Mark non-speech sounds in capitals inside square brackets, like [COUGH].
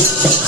Thank [LAUGHS] you.